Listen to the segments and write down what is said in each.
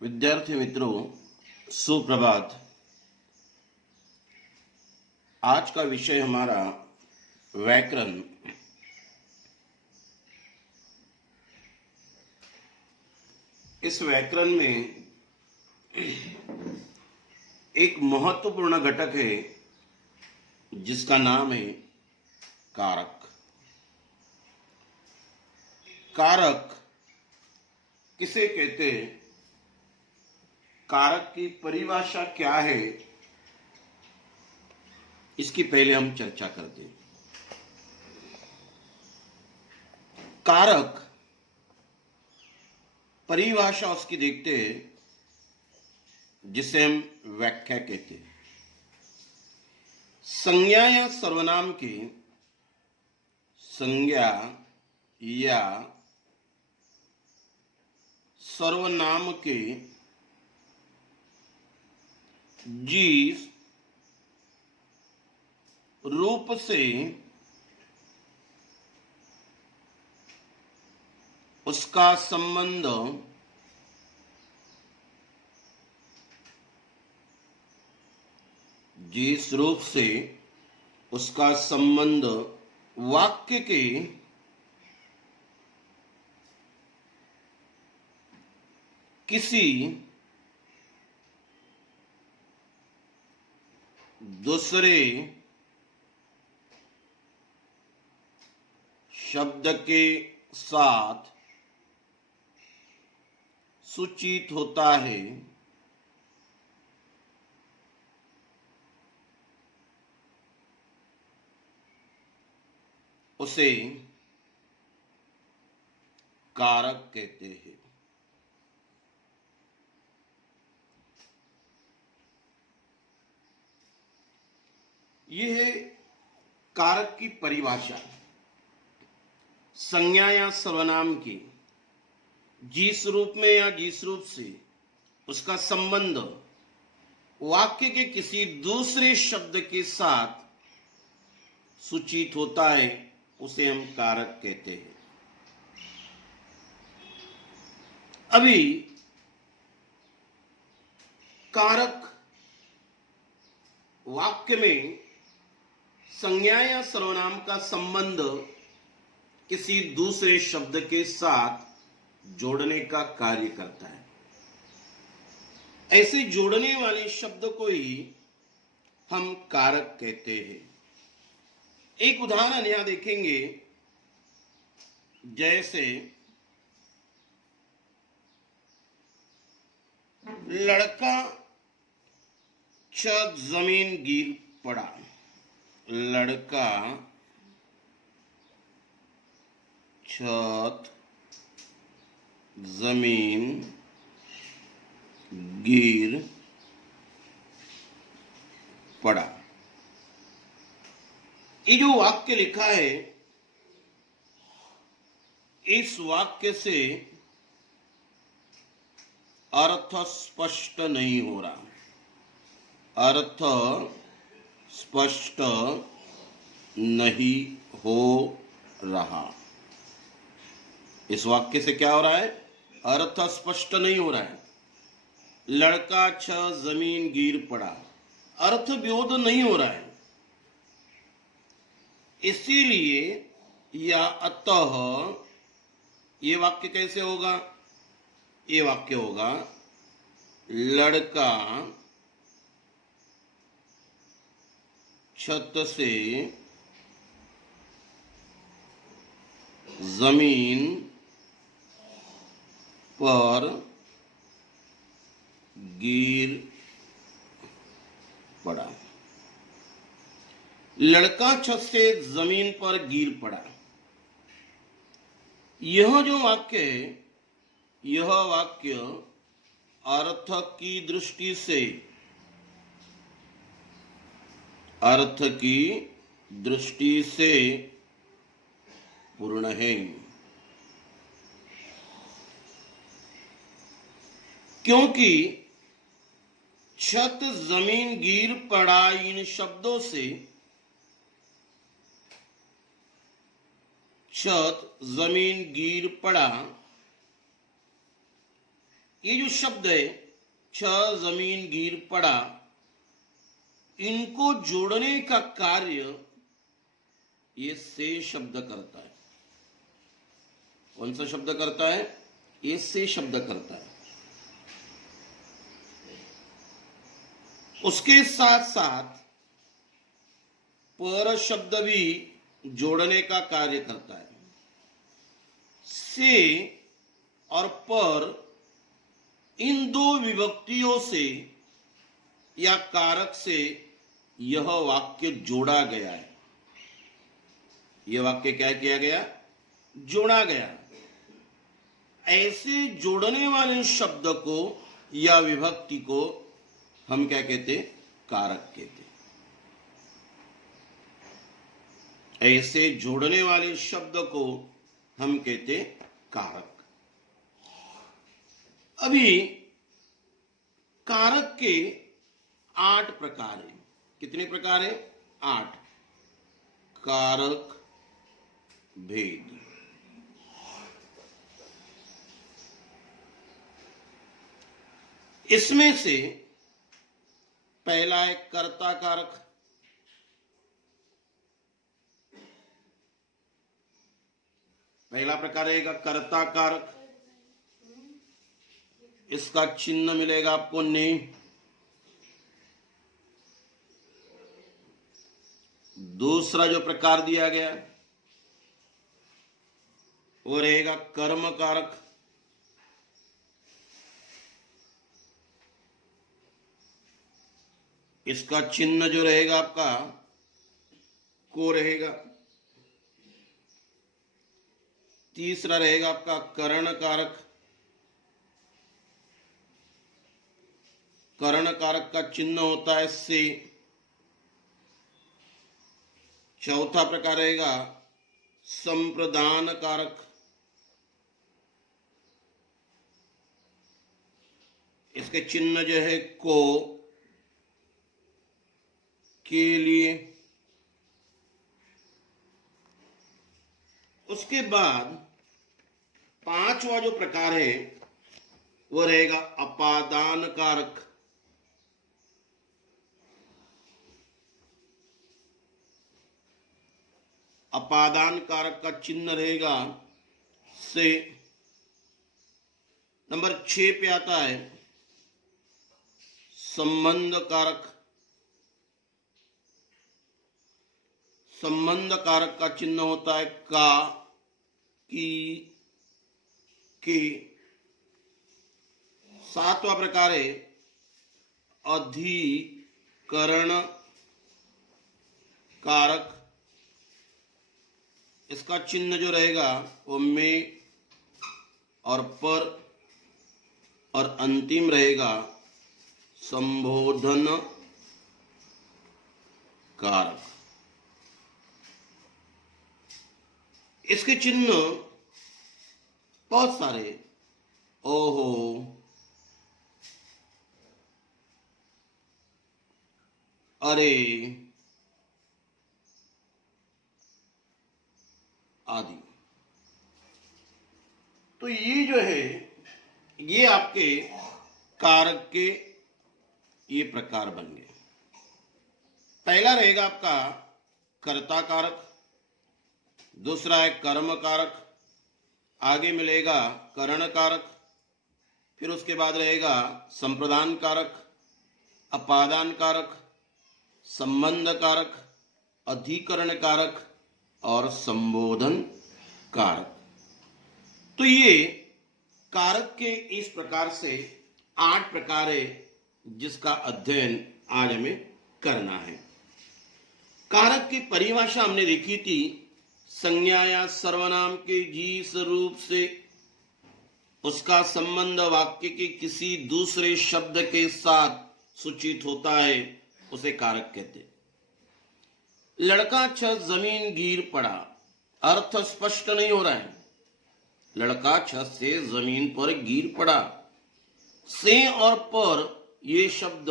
विद्यार्थी मित्रों, सुप्रभात। आज का विषय हमारा व्याकरण। इस व्याकरण में एक महत्वपूर्ण घटक है जिसका नाम है कारक। कारक किसे कहते हैं, कारक की परिभाषा क्या है, इसकी पहले हम चर्चा करते हैं। कारक परिभाषा उसकी देखते हैं जिसे हम व्याख्या कहते हैं। संज्ञा या सर्वनाम की संज्ञा या सर्वनाम के जिस रूप से उसका संबंध वाक्य के किसी दूसरे शब्द के साथ सूचित होता है, उसे कारक कहते हैं। यह है कारक की परिभाषा। संज्ञा या सर्वनाम की जिस रूप में या जिस रूप से उसका संबंध वाक्य के किसी दूसरे शब्द के साथ सूचित होता है, उसे हम कारक कहते हैं। अभी कारक वाक्य में संज्ञा या सर्वनाम का संबंध किसी दूसरे शब्द के साथ जोड़ने का कार्य करता है। ऐसे जोड़ने वाले शब्द को ही हम कारक कहते हैं। एक उदाहरण यहां देखेंगे, जैसे लड़का छत जमीन गिर पड़ा। लड़का छत जमीन गिर पड़ा। ये जो वाक्य लिखा है, इस वाक्य से अर्थ स्पष्ट नहीं हो रहा। अर्थ स्पष्ट नहीं हो रहा। इस वाक्य से क्या हो रहा है? अर्थ स्पष्ट नहीं हो रहा है। लड़का छत जमीन गिर पड़ा, अर्थ बोध नहीं हो रहा है। इसीलिए या अतः ये वाक्य कैसे होगा? ये वाक्य होगा लड़का छत से जमीन पर गिर पड़ा। लड़का छत से जमीन पर गिर पड़ा। यह जो वाक्य है, यह वाक्य अर्थ की दृष्टि से पूर्ण है, क्योंकि छत जमीन गिर पड़ा इन शब्दों से छत जमीन गिर पड़ा ये जो शब्द है छ जमीन गिर पड़ा, इनको जोड़ने का कार्य ये से शब्द करता है। कौन सा शब्द करता है? ये से शब्द करता है। उसके साथ साथ पर शब्द भी जोड़ने का कार्य करता है। से और पर इन दो विभक्तियों से या कारक से यह वाक्य जोड़ा गया है। यह वाक्य क्या किया गया? जोड़ा गया। ऐसे जोड़ने वाले शब्द को या विभक्ति को हम क्या कहते? कारक कहते। ऐसे जोड़ने वाले शब्द को हम कहते कारक। अभी कारक के 8 प्रकार हैं। कितने प्रकार हैं? 8। कारक भेद। इसमें से पहला है कर्ता कारक। पहला प्रकार रहेगा कर्ता कारक। इसका चिन्ह मिलेगा आपको ने। दूसरा जो प्रकार दिया गया वो रहेगा कर्म कारक। इसका चिन्ह जो रहेगा आपका को रहेगा। तीसरा रहेगा आपका करण कारक। करण कारक का चिन्ह होता है से। चौथा प्रकार रहेगा संप्रदान कारक। इसके चिन्ह जो है को, के लिए। उसके बाद पांचवा जो प्रकार है वो रहेगा अपादान कारक। अपादान कारक का चिन्ह रहेगा से। नंबर 6 पे आता है संबंध कारक। संबंध कारक का चिन्ह होता है का, की, के। 7वां प्रकार है अधिकरण कारक। इसका चिन्ह जो रहेगा वो में और पर और अंतिम रहेगा संबोधन कारक। इसके चिन्ह बहुत सारे, ओहो, अरे आदि। तो ये जो है ये आपके कारक के ये प्रकार बन गए। पहला रहेगा आपका कर्ता कारक। दूसरा है कर्म कारक। आगे मिलेगा करण कारक। फिर उसके बाद रहेगा संप्रदान कारक, अपादान कारक, संबंध कारक, अधिकरण कारक और संबोधन कारक। तो ये कारक के इस प्रकार से 8 प्रकार है जिसका अध्ययन आज हमें करना है। कारक की परिभाषा हमने देखी थी। संज्ञा या सर्वनाम के जिस रूप से उसका संबंध वाक्य के किसी दूसरे शब्द के साथ सूचित होता है उसे कारक कहते। लड़का छत जमीन गिर पड़ा, अर्थ स्पष्ट नहीं हो रहा है। लड़का छत से जमीन पर गिर पड़ा। से और पर ये शब्द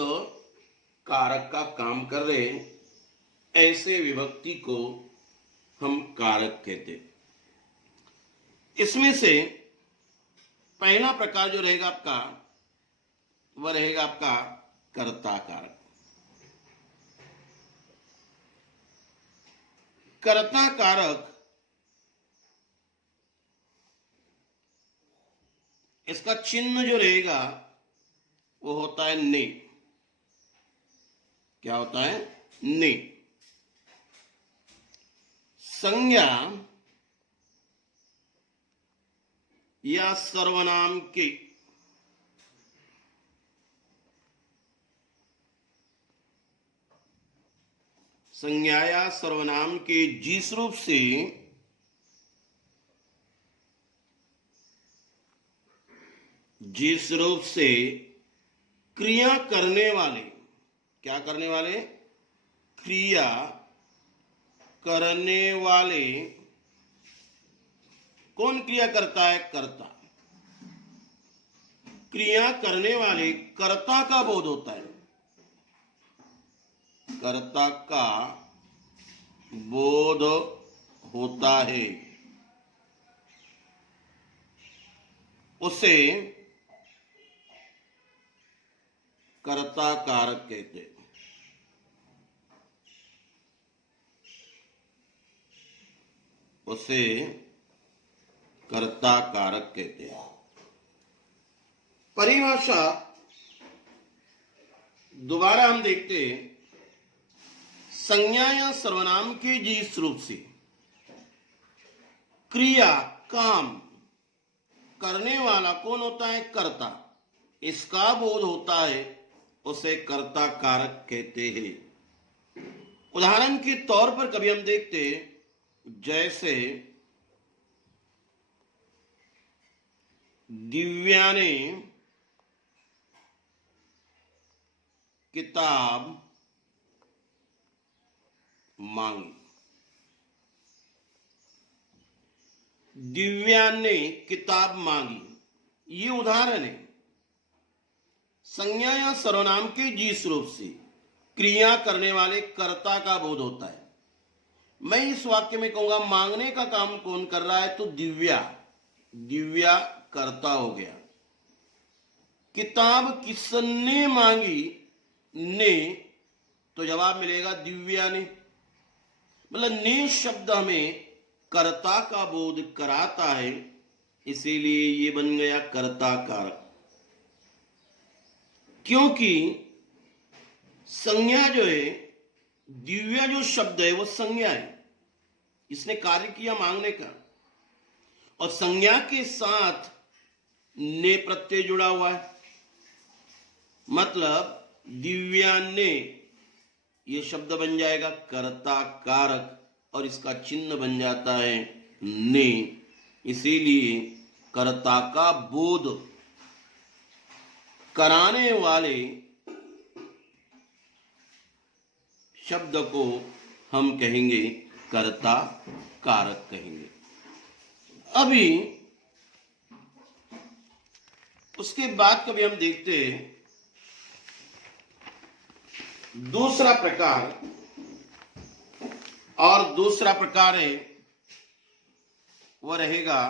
कारक का काम कर रहे हैं। ऐसे विभक्ति को हम कारक कहते। इसमें से पहला प्रकार जो रहेगा आपका वह रहेगा आपका कर्ता कारक। कर्ता कारक इसका चिन्ह जो रहेगा वो होता है ने। क्या होता है? ने। संज्ञा या सर्वनाम के संज्ञा या सर्वनाम के जिस रूप से क्रिया करने वाले, क्या करने वाले? क्रिया करने वाले। कौन क्रिया करता है? कर्ता। क्रिया करने वाले कर्ता का बोध होता है। कर्ता का बोध होता है, उसे कर्ता कारक कहते हैं। उसे कर्ता कारक कहते हैं। परिभाषा दोबारा हम देखते हैं। संज्ञा या सर्वनाम के जिस रूप से क्रिया, काम करने वाला कौन होता है? कर्ता। इसका बोध होता है, उसे कर्ता कारक कहते हैं। उदाहरण के तौर पर कभी हम देखते जैसे दिव्या ने किताब मांगी। दिव्या ने किताब मांगी, ये उदाहरण है। संज्ञा या सर्वनाम के जिस रूप से क्रिया करने वाले कर्ता का बोध होता है। मैं इस वाक्य में कहूंगा मांगने का काम कौन कर रहा है? तो दिव्या। दिव्या कर्ता हो गया। किताब किसने मांगी? ने। तो जवाब मिलेगा दिव्या ने। मतलब ने शब्द हमें कर्ता का बोध कराता है, इसीलिए ये बन गया कर्ता कारक। क्योंकि संज्ञा जो है, दिव्या जो शब्द है वो संज्ञा है, इसने कार्य किया मांगने का, और संज्ञा के साथ ने प्रत्यय जुड़ा हुआ है। मतलब दिव्या ने ये शब्द बन जाएगा कर्ता कारक, और इसका चिन्ह बन जाता है ने। इसीलिए कर्ता का बोध कराने वाले शब्द को हम कहेंगे कर्ता कारक कहेंगे। अभी उसके बाद कभी हम देखते हैं दूसरा प्रकार, और दूसरा प्रकार है वह रहेगा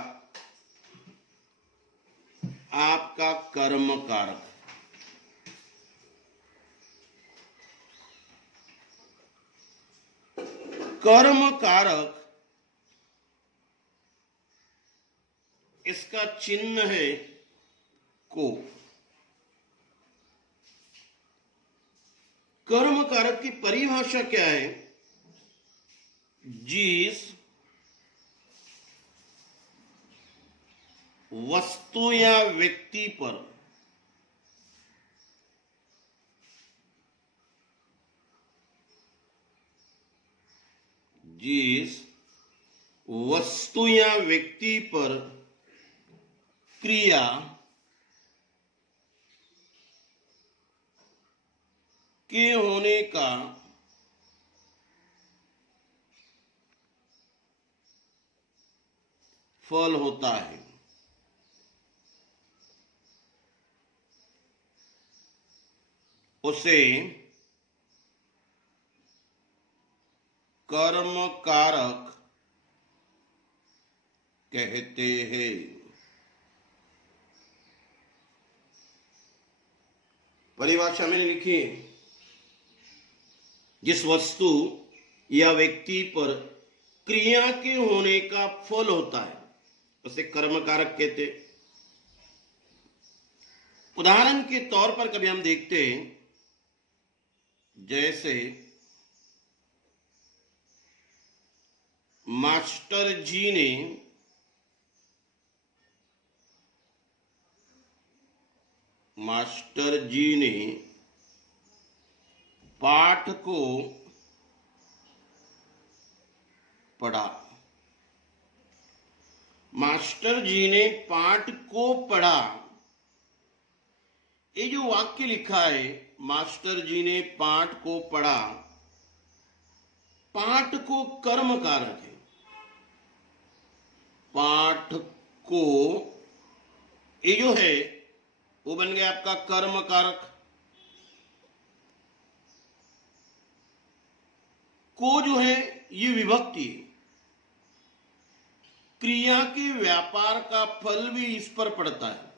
आपका कर्म कारक। कर्म कारक इसका चिन्ह है को। कर्म कारक की परिभाषा क्या है? जिस वस्तु या व्यक्ति पर जिस वस्तु या व्यक्ति पर क्रिया के होने का फल होता है, उसे कर्म कारक कहते हैं। परिभाषा मैंने लिखी है, जिस वस्तु या व्यक्ति पर क्रिया के होने का फल होता है उसे कर्म कारक कहते हैं। उदाहरण के तौर पर कभी हम देखते हैं, जैसे मास्टर जी ने पाठ को पढ़ा। मास्टर जी ने पाठ को पढ़ा, ये जो वाक्य लिखा है, मास्टर जी ने पाठ को पढ़ा, पाठ को कर्म कारक है। पाठ को ये जो है वो बन गया आपका कर्म कारक। को जो है ये विभक्ति है। क्रिया के व्यापार का फल भी इस पर पड़ता है।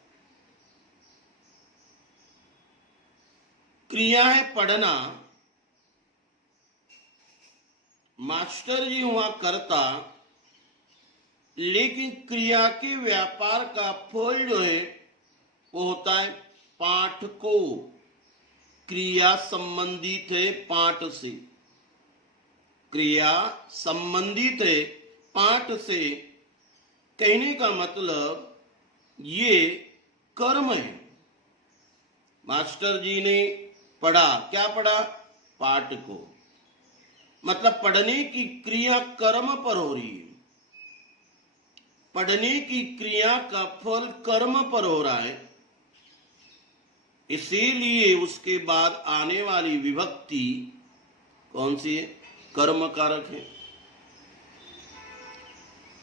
क्रिया है पढ़ना, मास्टर जी हुआ करता, लेकिन क्रिया के व्यापार का फल जो है वो होता है पाठ को। क्रिया संबंधित है पाठ से, क्रिया संबंधित है पाठ से। कहने का मतलब ये कर्म है। मास्टर जी ने पढ़ा, क्या पढ़ा? पाठ को। मतलब पढ़ने की क्रिया कर्म पर हो रही है, पढ़ने की क्रिया का फल कर्म पर हो रहा है, इसीलिए उसके बाद आने वाली विभक्ति कौन सी है? कर्म कारक है।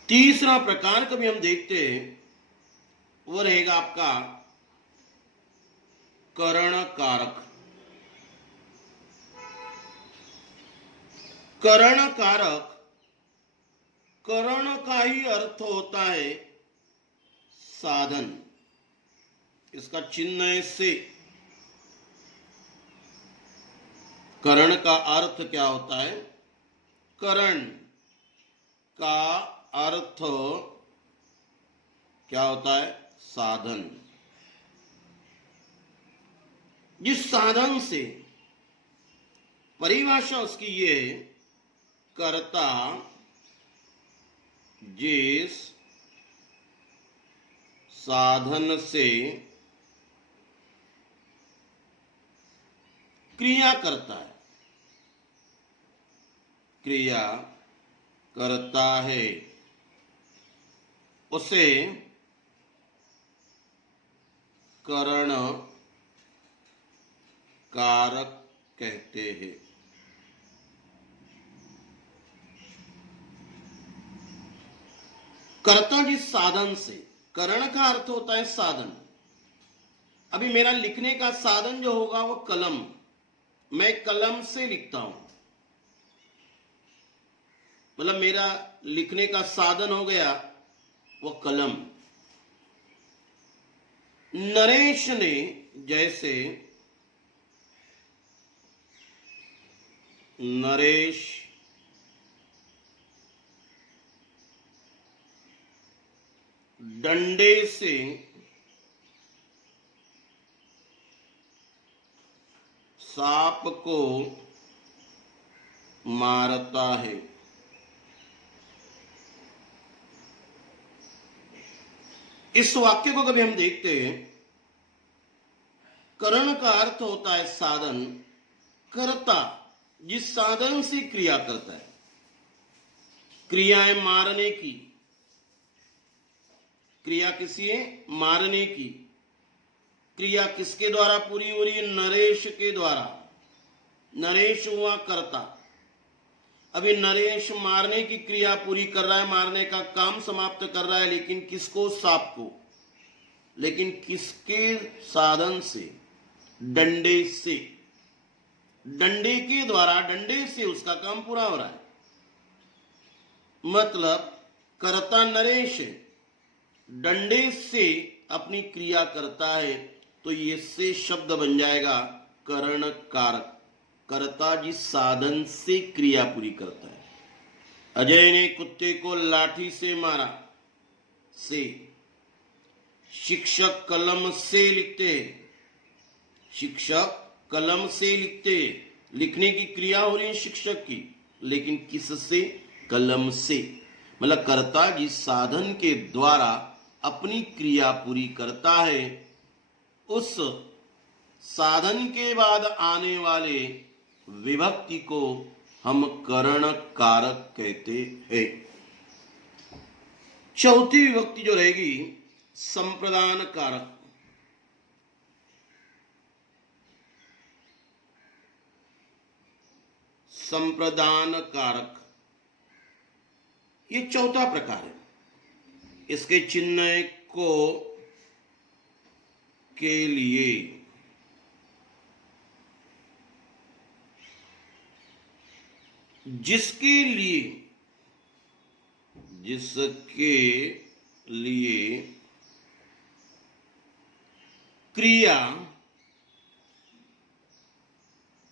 तीसरा प्रकार कभी हम देखते हैं, वो रहेगा आपका करण कारक। करण कारक, करण का ही अर्थ होता है साधन। इसका चिन्ह है से। करण का अर्थ क्या होता है? करण का अर्थ क्या होता है? साधन। जिस साधन से, परिभाषा उसकी ये, कर्ता जिस साधन से क्रिया करता है, क्रिया करता है, उसे करण कारक कहते हैं। कर्ता जिस साधन से, करण का अर्थ होता है साधन। अभी मेरा लिखने का साधन जो होगा वो कलम, मैं कलम से लिखता हूं, मतलब मेरा लिखने का साधन हो गया वो कलम। नरेश ने, जैसे नरेश डंडे से सांप को मारता है। इस वाक्य को कभी हम देखते हैं, करण का अर्थ होता है साधन। कर्ता जिस साधन से क्रिया करता है, क्रिया है मारने की, क्रिया किसी है? मारने की। क्रिया किसके द्वारा पूरी हो रही है? नरेश के द्वारा। नरेश हुआ कर्ता। अभी नरेश मारने की क्रिया पूरी कर रहा है, मारने का काम समाप्त कर रहा है, लेकिन किसको? सांप को। लेकिन किसके साधन से? डंडे से। डंडे के द्वारा, डंडे से उसका काम पूरा हो रहा है। मतलब कर्ता नरेश डंडे से अपनी क्रिया करता है, तो ये से शब्द बन जाएगा करण कारक। कर्ता जिस साधन से क्रिया पूरी करता है। अजय ने कुत्ते को लाठी से मारा, से। शिक्षक कलम से लिखते हैं, शिक्षक कलम से लिखते हैं। लिखने की क्रिया हो रही है शिक्षक की, लेकिन किससे? कलम से। मतलब कर्ता जिस साधन के द्वारा अपनी क्रिया पूरी करता है, उस साधन के बाद आने वाले विभक्ति को हम करण कारक कहते हैं। चौथी विभक्ति जो रहेगी संप्रदान कारक। संप्रदान कारक ये चौथा प्रकार है। इसके चिन्ह को, के लिए, जिसके लिए, जिसके लिए क्रिया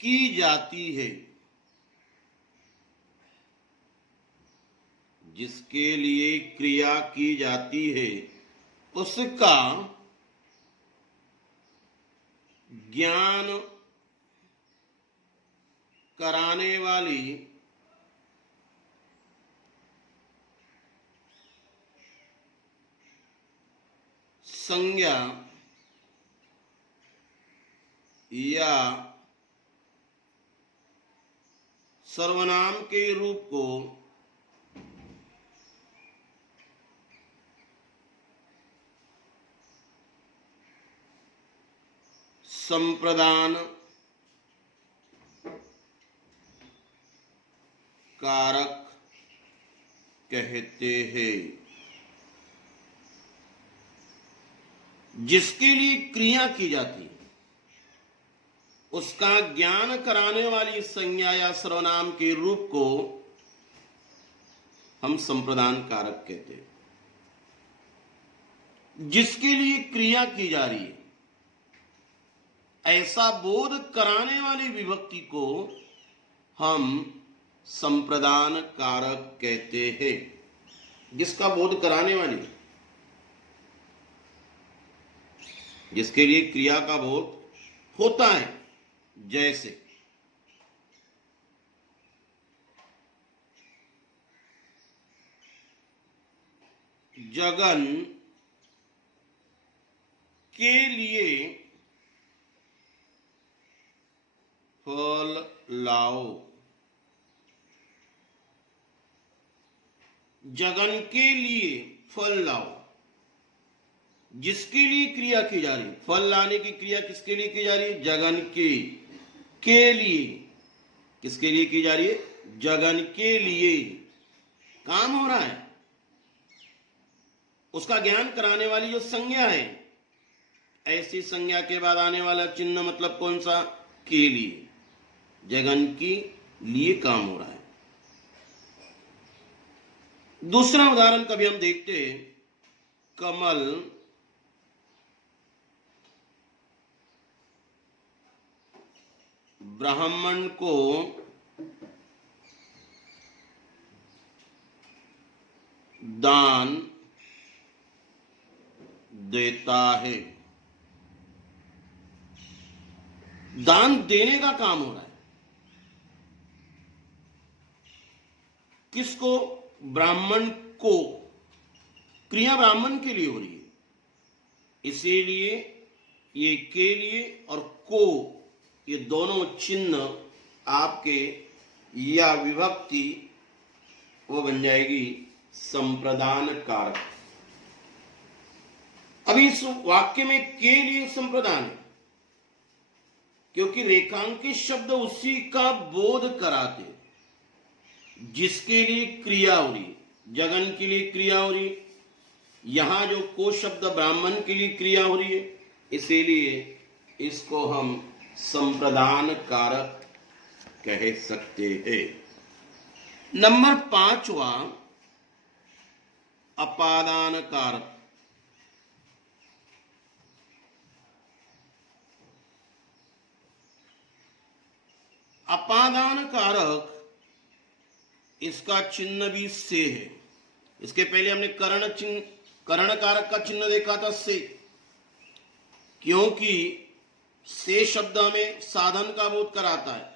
की जाती है, जिसके लिए क्रिया की जाती है, उसका ज्ञान कराने वाली संज्ञा या सर्वनाम के रूप को संप्रदान कारक कहते हैं। जिसके लिए क्रिया की जाती है, उसका ज्ञान कराने वाली संज्ञा या सर्वनाम के रूप को हम संप्रदान कारक कहते हैं। जिसके लिए क्रिया की जा रही है, ऐसा बोध कराने वाली विभक्ति को हम संप्रदान कारक कहते हैं। जिसका बोध कराने वाली, जिसके लिए क्रिया का बोध होता है, जैसे जगन के लिए फल लाओ। जगन के लिए फल लाओ, जिसके लिए क्रिया की जा रही है। फल लाने की क्रिया किसके लिए की जा रही है? जगन के लिए। किसके लिए की जा रही है? जगन के लिए काम हो रहा है। उसका ज्ञान कराने वाली जो संज्ञा है, ऐसी संज्ञा के बाद आने वाला चिन्ह मतलब कौन सा? के लिए। जगन के लिए काम हो रहा है। दूसरा उदाहरण कभी हम देखते हैं। कमल ब्राह्मण को दान देता है। दान देने का काम हो रहा है। किसको? ब्राह्मण को। क्रिया ब्राह्मण के लिए हो रही है, इसीलिए ये के लिए और को, ये दोनों चिन्ह आपके या विभक्ति वो बन जाएगी संप्रदान कारक। अभी इस वाक्य में के लिए संप्रदान है, क्योंकि रेखांकित शब्द उसी का बोध कराते, जिसके लिए क्रिया हो रही, जगन के लिए क्रिया हो रही। यहां जो को शब्द ब्राह्मण के लिए क्रिया हो रही है, इसीलिए इसको हम संप्रदान कारक कह सकते हैं। नंबर 5वां अपादान कारक। अपादान कारक इसका चिन्ह भी से है। इसके पहले हमने करण कारक का चिन्ह देखा था से, क्योंकि से शब्द हमें साधन का बोध कराता है।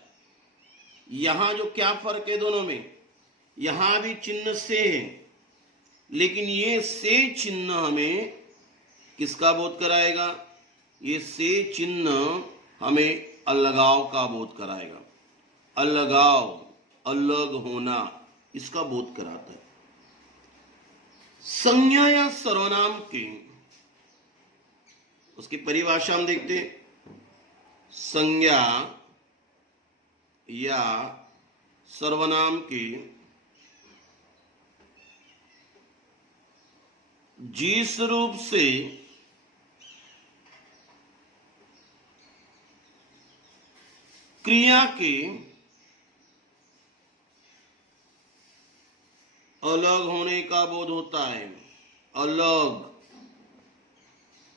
यहां जो क्या फर्क है दोनों में, यहां भी चिन्ह से है, लेकिन ये से चिन्ह हमें किसका बोध कराएगा? ये से चिन्ह हमें अलगाव का बोध कराएगा। अलगाव, अलग होना, इसका बोध कराता है। संज्ञा या सर्वनाम की उसकी परिभाषा हम देखते हैं। संज्ञा या सर्वनाम की जिस रूप से क्रिया के अलग होने का बोध होता है, अलग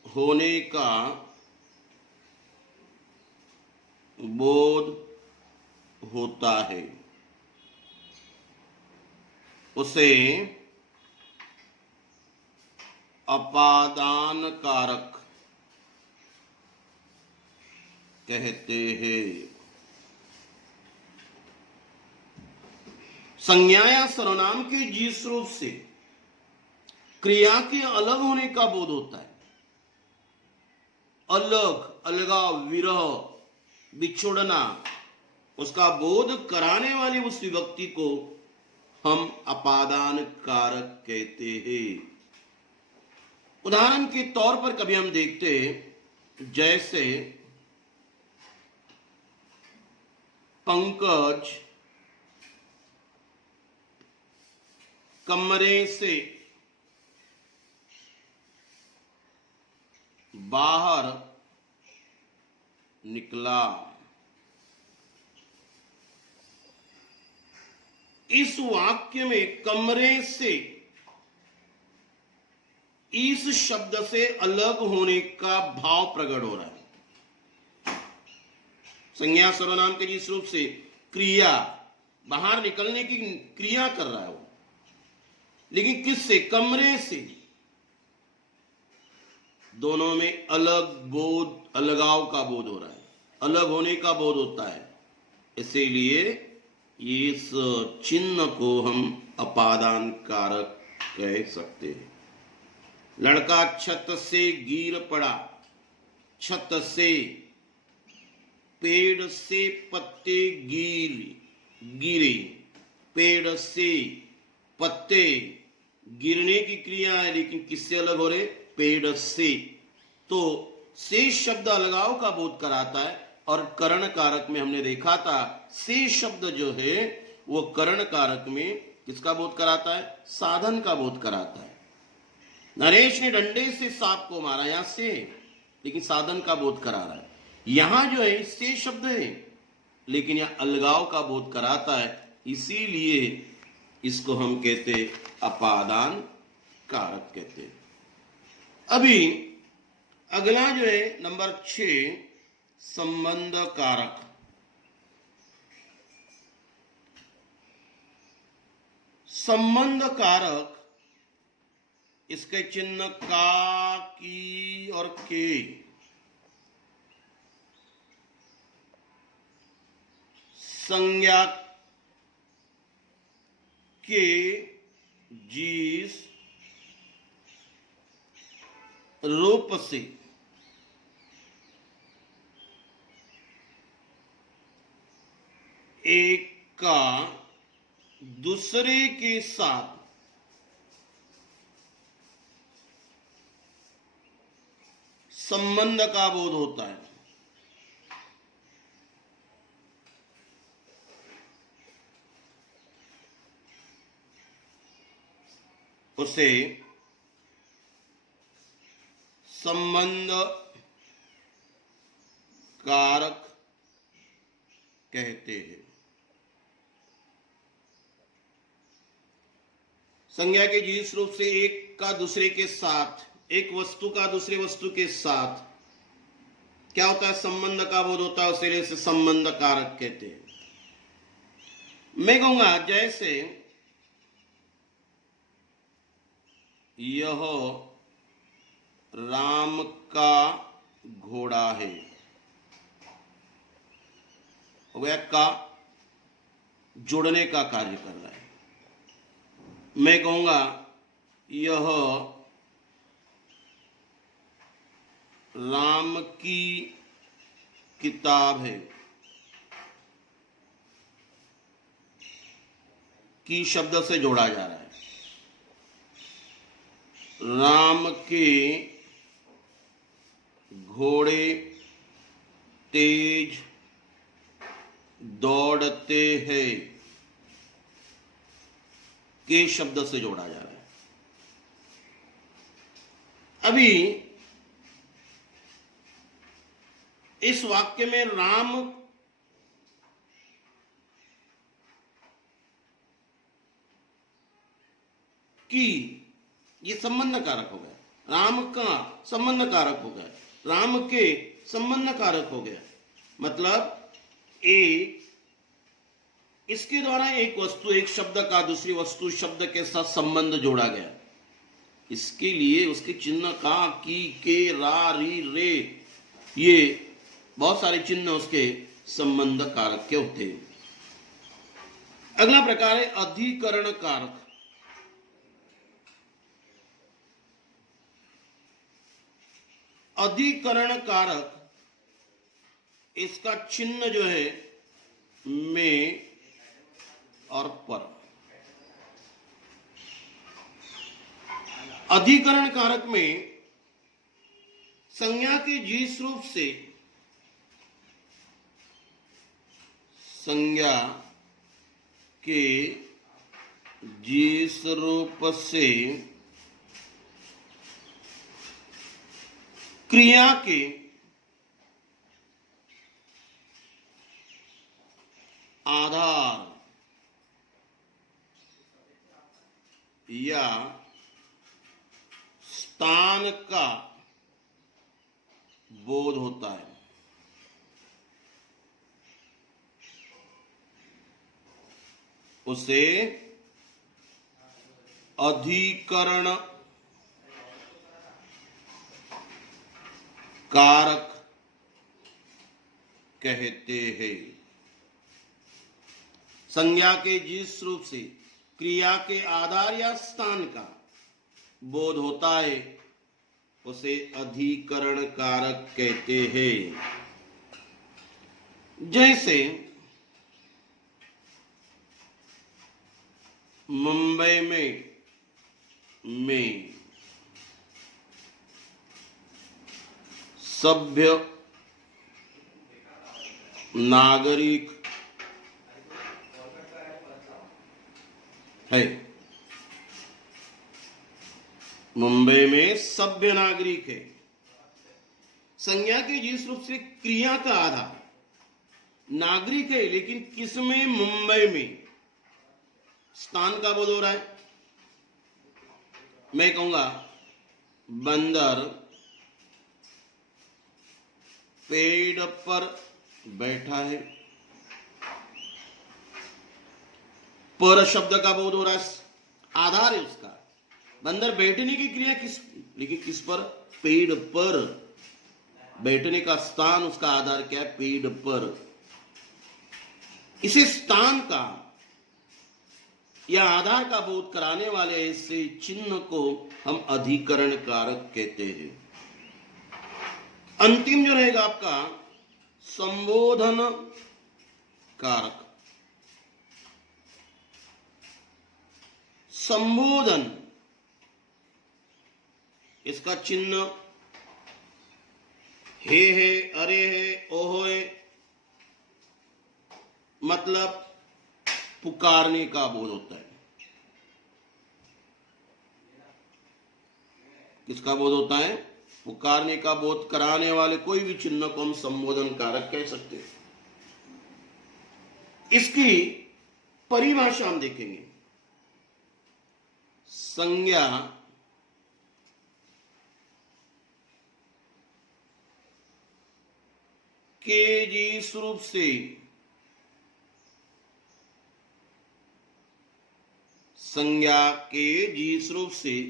होने का बोध होता है, उसे अपादान कारक कहते हैं। संज्ञा या सर्वनाम के जिस रूप से क्रिया के अलग होने का बोध होता है, अलग, अलगाव, विरह, बिछोड़ना, उसका बोध कराने वाली उस विभक्ति को हम अपादान कारक कहते हैं। उदाहरण के तौर पर कभी हम देखते हैं, जैसे पंकज कमरे से बाहर निकला। इस वाक्य में कमरे से इस शब्द से अलग होने का भाव प्रकट हो रहा है। संज्ञा सर्वनाम के जिस रूप से क्रिया, बाहर निकलने की क्रिया कर रहा है वो, लेकिन किससे? कमरे से। दोनों में अलग बोध, अलगाव का बोध हो रहा है, अलग होने का बोध होता है। इसीलिए इस चिन्ह को हम अपादान कारक कह सकते हैं। लड़का छत से गिर पड़ा, छत से, पेड़ से पत्ते गिरे, पेड़ से पत्ते गिरने की क्रिया है, लेकिन किससे अलग हो रहे? पेड़ से। तो से शब्द अलगाव का बोध कराता है, और करण कारक में हमने देखा था से शब्द जो है वो करण कारक में किसका बोध कराता है? साधन का बोध कराता है। नरेश ने डंडे से सांप को मारा, यहां से, लेकिन साधन का बोध करा रहा है। यहां जो है से शब्द है, लेकिन यह अलगाव का बोध कराता है, इसीलिए इसको हम कहते अपादान कारक कहते हैं। अभी अगला जो है नंबर 6, संबंध कारक। संबंध कारक, इसके चिन्ह का, की और के। संज्ञा के जिस रूप से एक का दूसरे के साथ संबंध का बोध होता है, उसे संबंध कारक कहते हैं। संज्ञा के जिस रूप से एक का दूसरे के साथ, एक वस्तु का दूसरे वस्तु के साथ क्या होता है? संबंध का बोध होता है, उसे संबंध कारक कहते हैं। मैं कहूंगा जैसे यह राम का घोड़ा है, हो गया का, जोड़ने का कार्य कर रहा है। मैं कहूंगा यह राम की किताब है, की शब्द से जोड़ा जा रहा है। राम के घोड़े तेज दौड़ते हैं, के शब्द से जोड़ा जा रहा है। अभी इस वाक्य में राम की ये संबंध कारक हो गया, राम का संबंध कारक हो गया, राम के संबंध कारक हो गया। मतलब इसके द्वारा एक वस्तु, एक शब्द का दूसरी वस्तु शब्द के साथ संबंध जोड़ा गया। इसके लिए उसके चिन्ह का, की, के, रा, री, रे, ये बहुत सारे चिन्ह उसके संबंध कारक के होते हैं। अगला प्रकार है अधिकरण कारक। अधिकरण कारक, इसका चिन्ह जो है में और पर। अधिकरण कारक में संज्ञा के जिस रूप से, संज्ञा के जिस रूप से क्रिया के आधार या स्थान का बोध होता है, उसे अधिकरण कारक कहते हैं। संज्ञा के जिस रूप से क्रिया के आधार या स्थान का बोध होता है, उसे अधिकरण कारक कहते हैं। जैसे मुंबई में सभ्य नागरिक है, मुंबई में सभ्य नागरिक है। संज्ञा के जिस रूप से क्रिया का आधार नागरिक है, लेकिन किसमें? मुंबई में। स्थान का बोध हो रहा है। मैं कहूंगा बंदर पेड़ पर बैठा है, पर शब्द का बोध हो रहा है, आधार है उसका। बंदर बैठने की क्रिया किस, लेकिन किस पर? पेड़ पर। बैठने का स्थान, उसका आधार क्या है? पेड़ पर। इसे स्थान का या आधार का बोध कराने वाले ऐसे चिन्ह को हम अधिकरण कारक कहते हैं। अंतिम जो रहेगा आपका संबोधन कारक। संबोधन, इसका चिन्ह हे है, अरे है, ओहो है। मतलब पुकारने का बोध होता है। किसका बोध होता है? पुकारने का बोध कराने वाले कोई भी चिन्ह को हम संबोधन कारक कह सकते हैं। इसकी परिभाषा हम देखेंगे। संज्ञा के जिस रूप से संज्ञा के जिस रूप से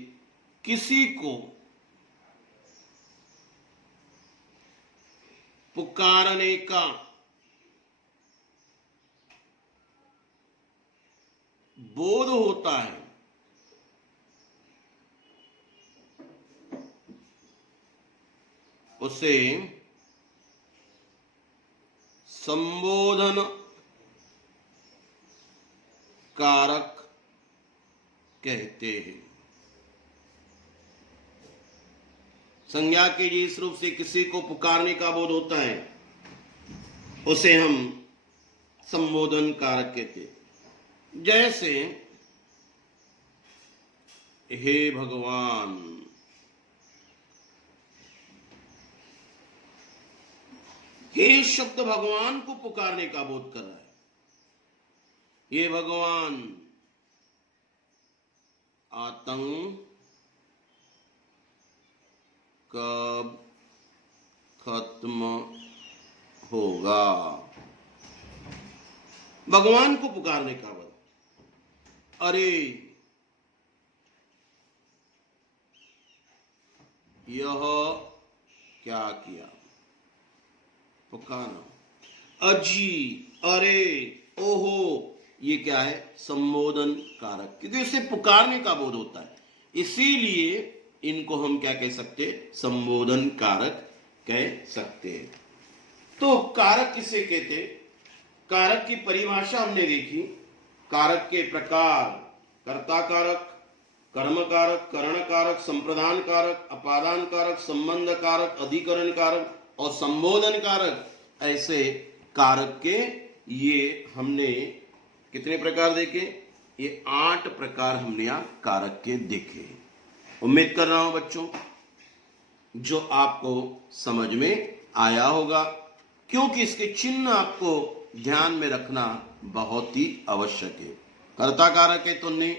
किसी को पुकारने का बोध होता है, उसे संबोधन कारक कहते हैं। संज्ञा के जिस रूप से किसी को पुकारने का बोध होता है, उसे हम संबोधन कारक कहते हैं। जैसे हे भगवान, हे शब्द भगवान को पुकारने का बोध कर रहा है। ये भगवान, आतंक कब खत्म होगा? भगवान को पुकारने का बोध। अरे यह क्या किया? पुकारना। अजी, अरे, ओहो, ये क्या है? संबोधन कारक, क्योंकि उसे पुकारने का बोध होता है, इसीलिए इनको हम क्या कह सकते हैं? संबोधन कारक कह सकते हैं। तो कारक किसे कहते हैं? कारक की परिभाषा हमने देखी। कारक के प्रकार: कर्ता कारक, कर्म कारक, करण कारक, संप्रदान कारक, अपादान कारक, संबंध कारक, अधिकरण कारक और संबोधन कारक। ऐसे कारक के ये हमने कितने प्रकार देखे? ये 8 प्रकार हमने यहां कारक के देखे। उम्मीद कर रहा हूं बच्चों जो आपको समझ में आया होगा, क्योंकि इसके चिन्ह आपको ध्यान में रखना बहुत ही आवश्यक है। कर्ता कारक है तो ने,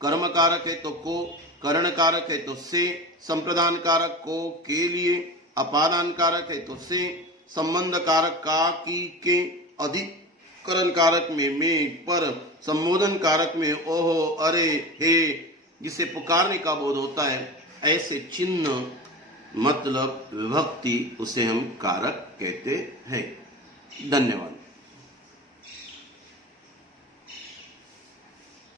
कर्म कारक है तो को, करण कारक है तो से, संप्रदान कारक को के लिए, अपादान कारक है तो से, संबंध कारक का, की, के, अधिकरण कारक में, पर, संबोधन कारक में ओहो, अरे, हे, जिसे पुकारने का बोध होता है। ऐसे चिन्ह मतलब विभक्ति, उसे हम कारक कहते हैं। धन्यवाद।